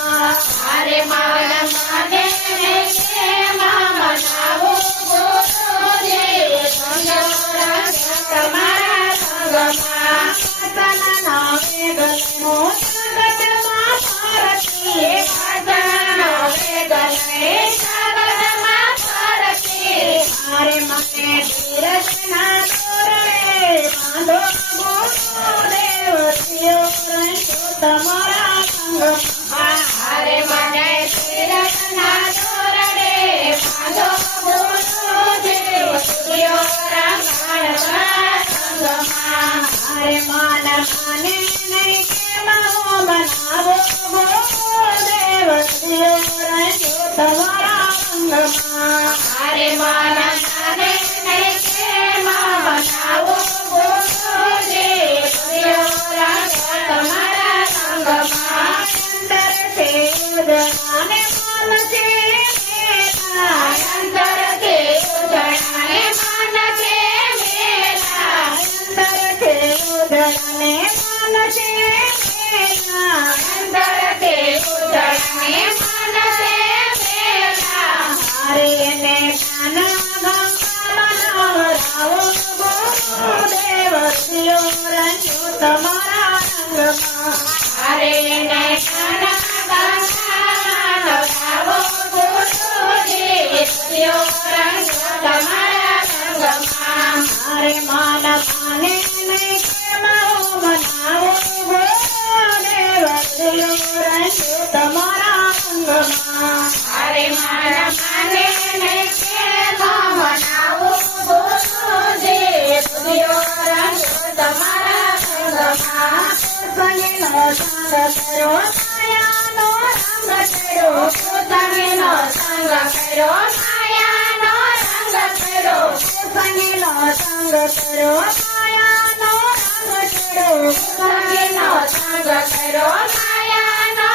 અરે મારા માને કે મનાવો ગુરુજી સંગોરા તમારા સંગમાં તના નામે ગનો જગતમાં ફરતી તના વેદને જગતમાં ફરતી અરે મને ધીરજના તોરણે બાંધો ગુરુદેવ થયો રંજો તમારા સંગમાં અરે મને ધીરજના તોરણે બાંધો ગુરુદેવ થયો રંગાણવા સંગમાં અરે માના માને નહીં કેમો બનાવો ગુરુદેવ થયો રંજો તમારા સંગમાં અરે માના માને નહીં કેમો બનાવો ગુરુદેવ થયો રંજો તમારા સંગમાં અંતરથી ઉદરાને મન છે મેલા અંતરથી ઉદરાને મન છે મેલા અંતરથી ઉદરાને મન છે મેલા અંતરથી ઉદરાને મન છે મેલા અરે ને કાના બનાવરાવો ગુરુદેવ થયો રંજો તમારા સંગમાં અરે ને કાના બનાવરાવો ગુરુદેવ થયો રંજો તમારા સંગમાં અરે માના માને નહીં કેમો બનાવો ગુરુદેવ થયો રંજો તમારા સંગમાં અરે માના માને નહીં કેમો બનાવો ગુરુદેવ થયો રંજો તમારા સંગમાં પોતાનો સંગ કરો માયાનો રંગ કરો પોતાનો સંગ કરો માયાનો રંગ કરો પોતાનો સંગ કરો માયાનો રંગ કરો પોતાનો સંગ કરો માયાનો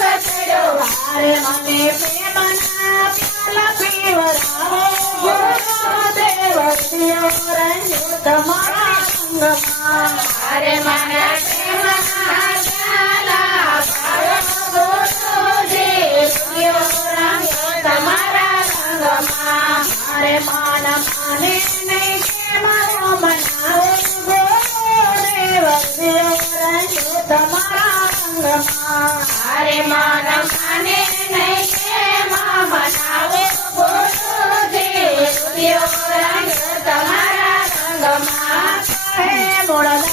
રંગ કરો અરે મને પ્રેમના પ્યાલા પીવરાવો ગુરુદેવ થયો રંજો તમારા સંગમાં અરે મને પ્રેમના પ્યાલા પાવો ગુરુદેવ થયો રંજો તમારા સંગમાં અરે માના માને નહીં કેમો બનાવો ગુરુદેવ થયો રંજો તમારા સંગમાં અરે માના માને નહીં કેમો બનાવો ગુરુદેવ થયો રંજો તમારા સંગમાં હે મોળદાસ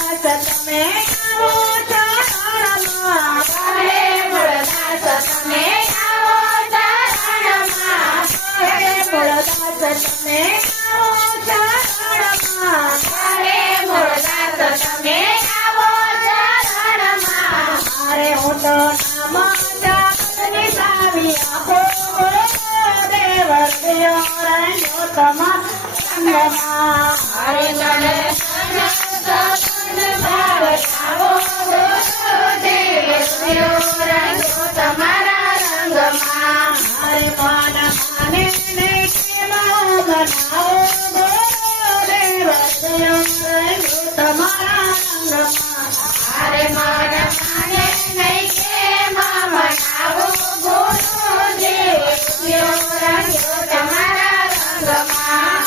તમે આવો ચરણમાં હે મોળદાસ તમે આવો ચરણમાં હે મોળદાસ તમે આવો ચરણમાં હે મોળદાસ તમે આવો ચરણમાં અરે હું તો નામ જપની સાવી આપો ગુરુદેવ થયો રંજો તમારા સંગમાં અરે મને ભાવરાવો ગુરુદેવ થયો રંજો તમારા સંગમાં અરે માના માને નહીં કેમો બનાવો ગુરુદેવ થયો રંજો તમારા સંગમાં અરે માના માને નહીં કેમો બનાવો ગુરુદેવ થયો રંજો તમારા સંગમાં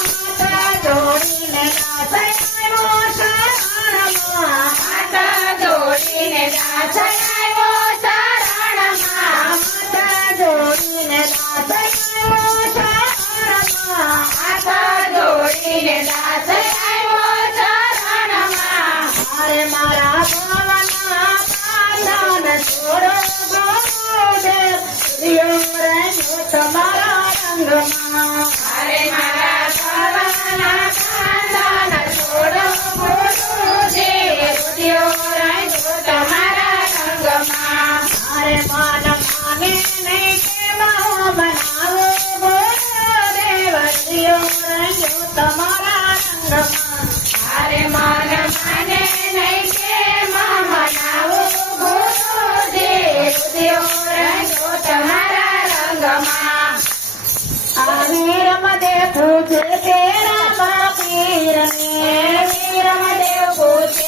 જોડીને દાસૈવો શરણમાં માતા જોડીને દાસૈવો શરણમાં માતા જોડીને દાસૈવો શરણમાં માતા જોડીને દાસૈવો શરણમાં અરે મારા ભવના પાદન છોડો ગુરુદેવ થયો રંજો તમારા સંગમાં અરે મારા ભવના પાદન છોડો ગુરુદેવ થયો રંજો તમારા સંગમાં અરે માના માને નહીં કેમો બનાવો ગુરુદેવ થયો રંજો તમારા સંગમાં અરે માના માને નહીં કેમો બનાવો ગુરુદેવ થયો રંજો તમારા રંગમાં આવીર મદે પૂજે